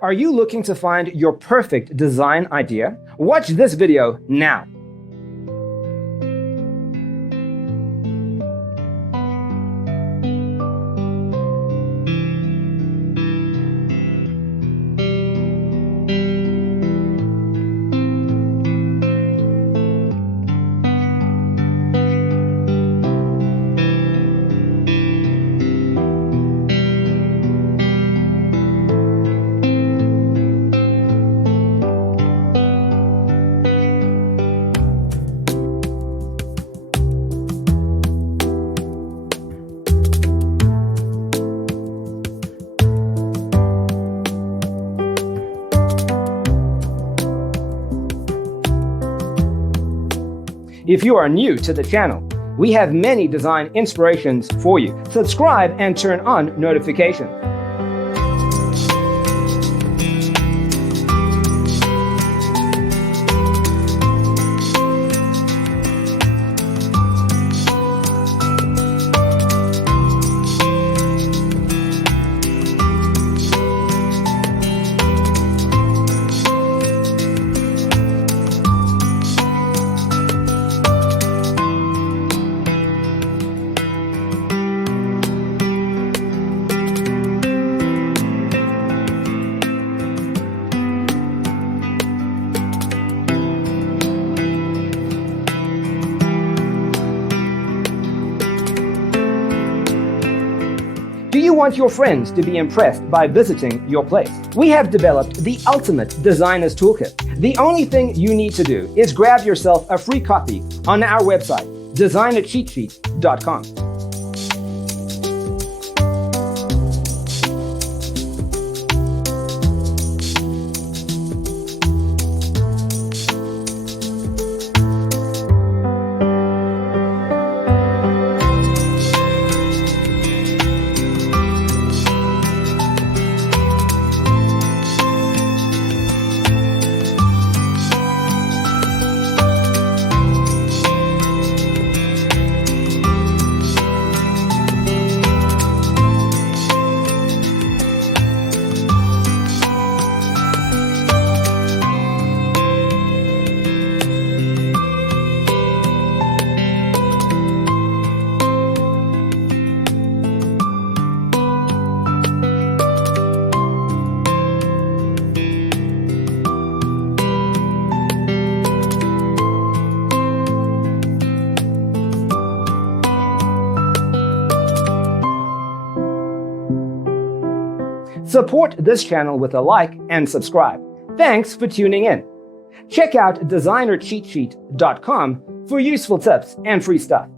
Are you looking to find your perfect design idea? Watch this video now. If you are new to the channel, we have many design inspirations for you. Subscribe and turn on notifications. Do you want your friends to be impressed by visiting your place? We have developed the ultimate designer's toolkit. The only thing you need to do is grab yourself a free copy on our website, designercheatsheet.com. Support this channel with a like and subscribe. Thanks for tuning in. Check out designercheatsheet.com for useful tips and free stuff.